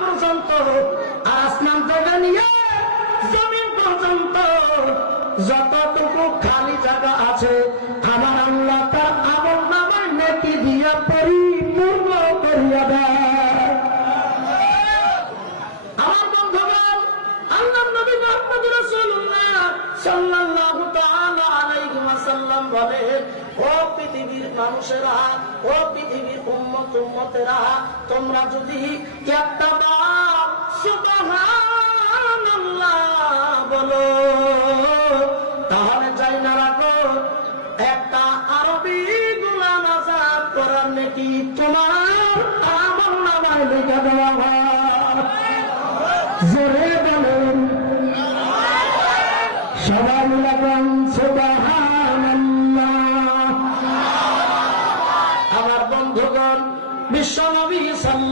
পর্যন্ত, আর আসমান থেকে নিয়ে জমিন পর্যন্ত, যতটুকু খালি জায়গা আছে, আমার আল্লাহ তার আমল নামায় নেকি দিয়া পরিপূর্ণ করিয়া আমার ও পৃথিবীর মানুষেরা, ও পৃথিবীর উম্মত উম্মতেরা তোমরা যদি একটা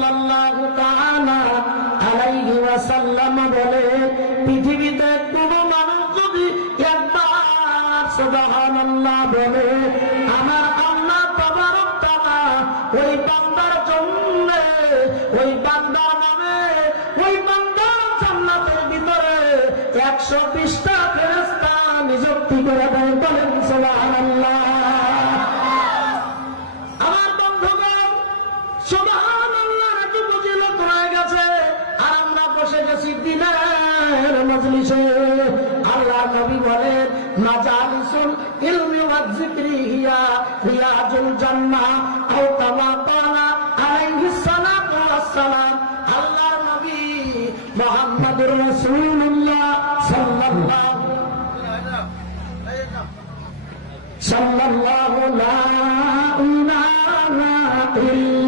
সাল্লাল্লাহু তাআলা মাজালিসুল ইলমি ওয়া যিকরি হিয়া রিয়াজুল জান্নাহ আও কামা ক্বালা আলাইহিস সালাতু ওয়াস সালাম। আল্লাহর নবী মুহাম্মদুর রাসূলুল্লাহ সাল্লাল্লাহু সাল্লাল্লাহু লা ইলাহা ইল্লাল্লাহ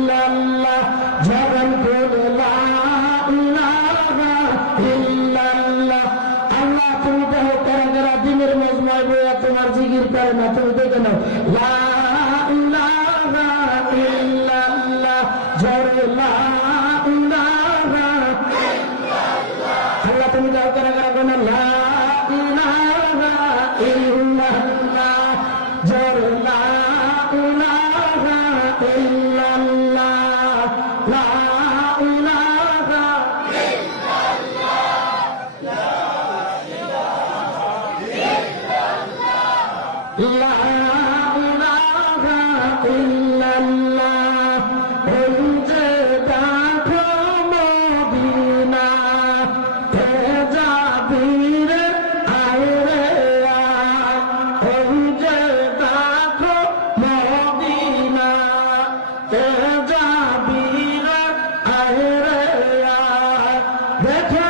আয় দেখলে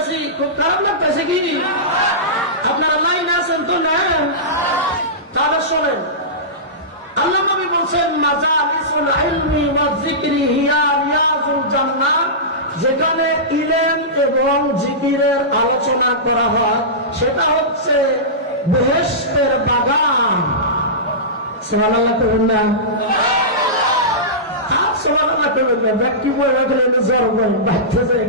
কইতাছি খুব খারাপ লাগতেছে কি? আছেন তো না? শোনেন। হিয়া যেখানে ইলম এবং জিকিরের আলোচনা করা হয়, সেটা হচ্ছে বেহেশতের বাগান। সুবহানাল্লাহ করুন না? আর সুবহানাল্লাহ করুন না। ব্যক্তি বই রাখলে জ্বর বই বাচ্চা যায়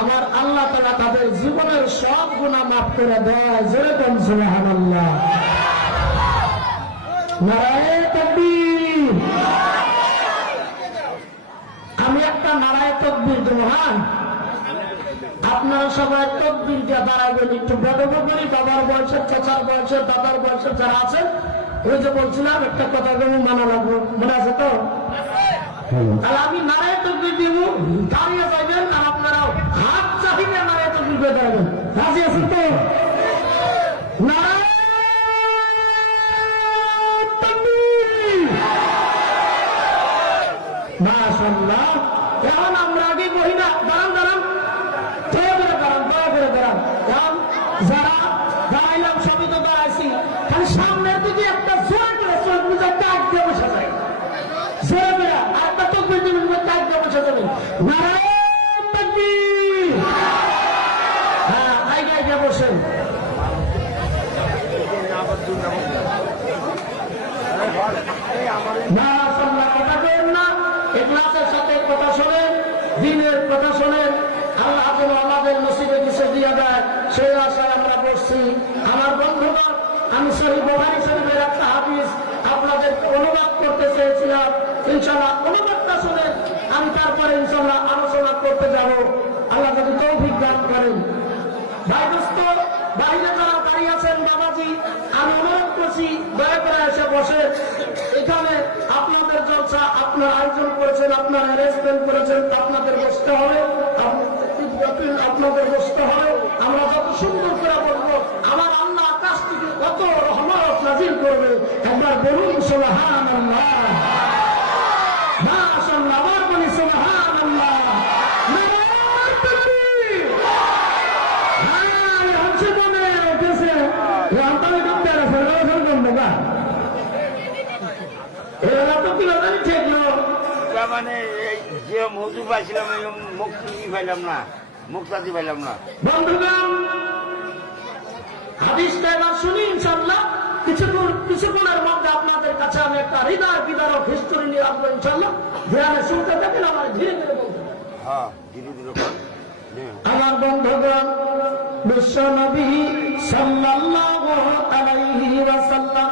আমার আল্লাহ তারা তাদের জীবনের সব গুণা মাফ করে দেয়। যেরকম সুবাহান আল্লাহ নারায় তকবীর। আমি একটা নারায় তকবীর দেব হ্যাঁ? আপনারা সবাই তকবীর দিয়ে দাঁড়াবেন একটু বড় করি বাবার বয়সের চাচার বয়সের দাদার বয়সের যারা আছেন ওই যে বলছিলাম একটা কথা কেমন মানা লাগবো মনে আছে তো? তাহলে আমি নারায় তকবীর দিব দাঁড়িয়ে যাবেন আর ঘুরে দাঁড়াবেন রাজি আছেন তো? না আইগে আইগে বসেন না সাল্লাহ কথা দিনের কথা শোনেন। আমাদের সেই আমরা আমার আমি শরীফের একটা অনুবাদ করতে চেয়েছিলাম। অনুবাদটা আমি তারপরে ইনশাল্লাহ আলোচনা করতে যাব। আল্লাহ যদি তৌফিক দান করেন। ভাই দোস্ত জলসা আপনার আয়োজন আমরা আমার আল্লাহ আকাশ থেকে কত রহমত করবে। একবার বলুন সোহান আল্লাহ আবার বলি সোহান আল্লাহ নারায়ণ তাকবীর। হ্যাঁ, হচ্ছে মনে হইতেছে। রামতালি করতে আছে, রোজন বন্ধ না। এরা তো কি জানি ঠেকলো। তার মানে এই যে মজু পাইছিলাম এই মুক্তি পাইলাম না মুক্তাদি পাইলাম না। বন্ধুগণ, হাদিসটা এবার শুনি ইনশাল্লাহ কিছুক্ষণ কিছুক্ষণের মধ্যে আপনাদের কাছে আমি একটা হৃদয় বিদারক হিস্টোরি নিয়ে আসব ইনশাল্লাহ ধ্যানে শুনতে থাকেন আমার ধীরে ধীরে বলতে হ্যাঁ ধীরে ধীরে আমার বন্ধুগণ বিশ্ব নবী সাল্লাল্লাহু আলাইহি ওয়াসাল্লাম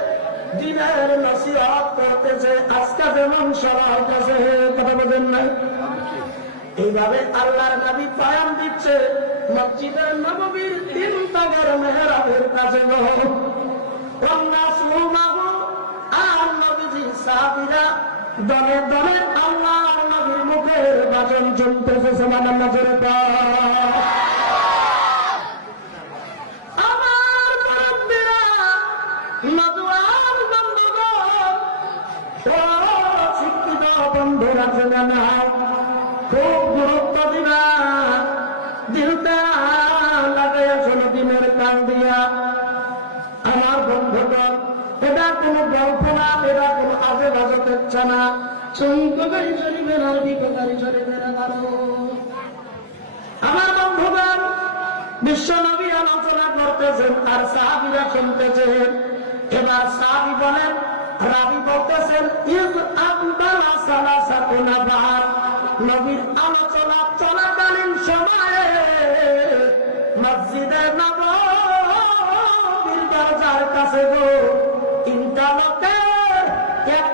দিনের নসিহত করতেছে, আজকে যেমন সভা হইতেছে কথা বোঝেন নাই এইভাবে আল্লাহর নবী পায়াম দিচ্ছে, মসজিদের নববীর তিন তগর মেহরাবের কাছে আল্লাহর নবীর মুখের বাচন চলতেছে সমান নজরে পা কোনো গল্প না এটা কোনো আজে বাজে দেখছে না। সহিকারী শরীফের আরবি কারি শরীফের আরও আমার বন্ধুগণ, বিশ্ব নবী আলোচনা করতেছেন আর সাহাবিরা শুনতেছেন। এবার সাহাবি বলেন, রাবি বলতেছেন ইজ আব্বালা সালাসাতুনা বাহার নবীর আলোচনা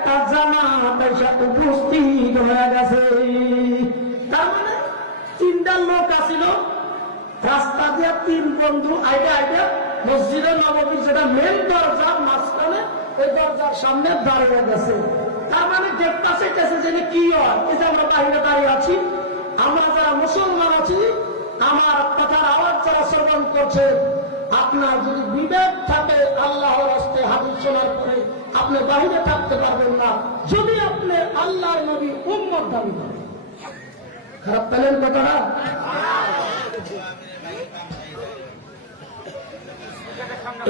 একটা জামাত উপস্থিত হয়ে গেছে। তার মানে তিনটা লোক আসিল রাস্তা দিয়ে তিন বন্ধু, আইডা আইডা, মসজিদের নবমীর যেটা মেন দরজা মাঝখানে, ওই দরজার সামনে দাঁড়িয়ে গেছে। তার মানে দেখতেছে গেছে যে কি হয়? যে আমরা বাইরে দাঁড়িয়ে আছি, আমরা যারা মুসলমান আছি, আমার কথার আওয়াজ যারা শ্রবণ করছে, আপনার যদি বিবেক থাকে, আল্লাহর রাস্তে হাদিস শোনার পরে আপনি বাহিরে থাকতে পারবেন না। যদি আপনি আল্লাহর নবী, উম্মত দাবি করেন। খারাপ পেলেন কথাটা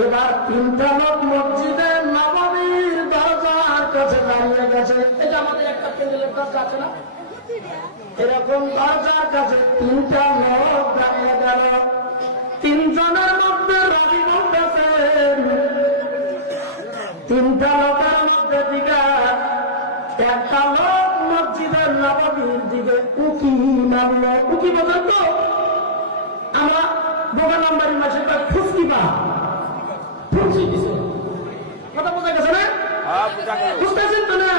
এবার তিনটা লোক মসজিদে নবমীর দরজার কাছে দাঁড়িয়ে গেছে। এটা আমাদের একটা প্যান্ডেলের দরজা আছে না? এরকম দরজার কাছে তিনটা লোক দাঁড়িয়ে গেল। তিনজনের মধ্যে রবি বলতেছেন তিনটা লোকের মধ্যে দিকে একটা লোক মসজিদের নবমীর দিকে উকি নামলো উকি বোঝেন তো আমরা বোকা নাম্বারি মাসে ফুসকি পা? ফুসকি দিছে। কথা বোঝা গেছে না? হ্যাঁ বুঝা গেল বুঝতেছেন তো না?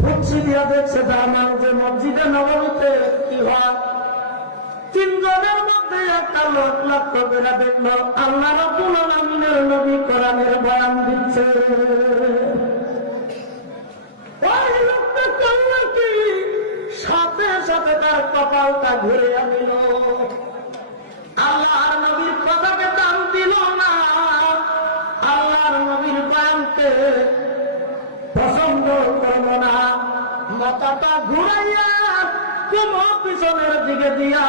ফুসকি দিয়া দেখছে তার মানুষের মসজিদে নবমীতে কি হয়? তিনজনের মধ্যে একটা লোক লক্ষ্য করে দেখল, আল্লাহ আলমিনের নবী কোরআনের বয়ান দিচ্ছে। করল সাথে সাথে তার কপালটা ঘুরে আনিল। আল্লাহর নবীর কথাকে দাম দিল না। আল্লাহর নবীর বয়ানকে পছন্দ করব না। মাথাটা ঘুরাইয়া পিছনের দিকে দিয়া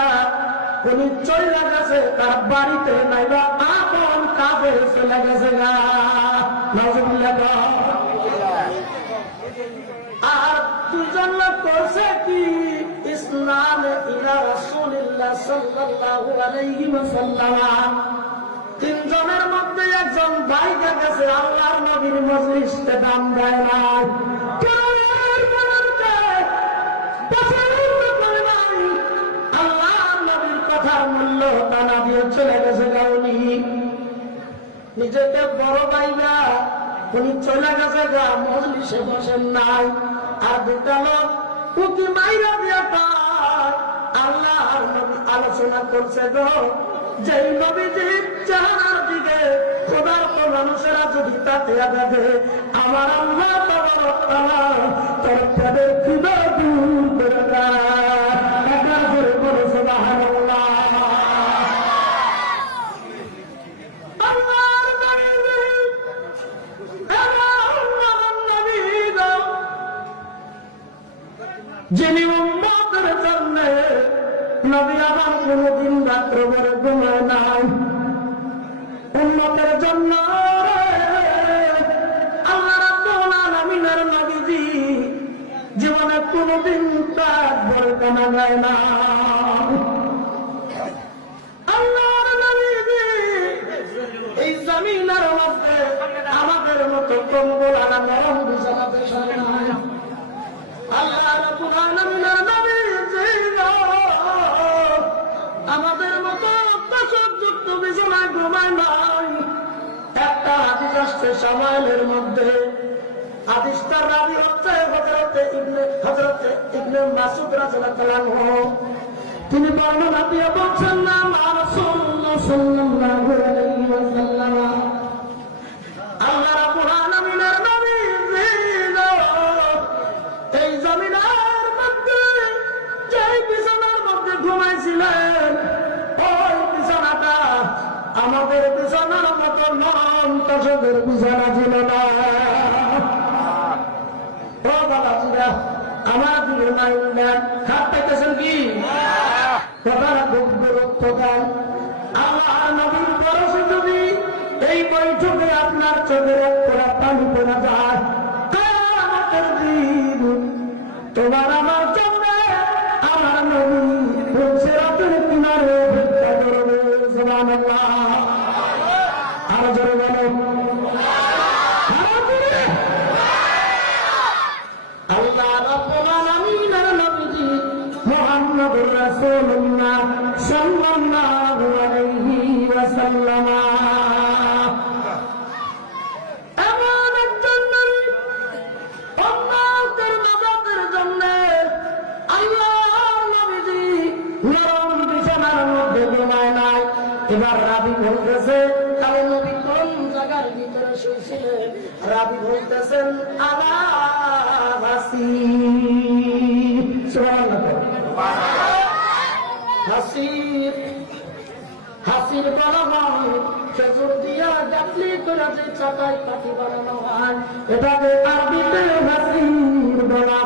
উনি চলে গেছে, তার বাড়িতে নাইবা আপন কাজে চলে গেছে গা। আর দুজন লোক করছে কি, ইসলাম ইলা রাসূলিল্লাহ সাল্লাল্লাহু আলাইহি ওয়াসাল্লাম। তিনজনের মধ্যে একজন বাইকে গেছে, আল্লাহর নবীর মজলিসতে দাম দেয় না উনি চলে গেছে গা, মজলিসে বসেন নাই। আর দুটা লোক উকি মাইরা দিয়া আল্লাহ আলোচনা করছে গো, যেই নবীজির চেহারার দিকে খোদার মানুষেরা যদি আমার আল্লাহ তোর পেটের দূর করে দেয়। যিনি উম্মতের জন্য নবী আমার কোনদিন রাত্র ভরে ঘুমায় নাই। উম্মতের জন্য জীবনে কোনদিন যায় না। আমাদের মতো কম্বল আর নরম বিছানা তিনি বর্ণনা দিয়ে বলছেন না রাসূলুল্লাহ সাল্লাল্লাহু আলাইহি চোখের ফোঁটা পানি পড়া যায় তোমার আমার এবার রাবি বলতেছে, তাহলে নবী কোন জায়গার ভিতরে শুয়েছিলেন? রাবি বলতেছেন আল্লাহ হাসি। হাসির হাসি, হাসির বলা খেজুর দিয়া ডাকলি করে যে চাকায় পাখি বানানো হয়। এটাকে আরবিতে হাসির বলা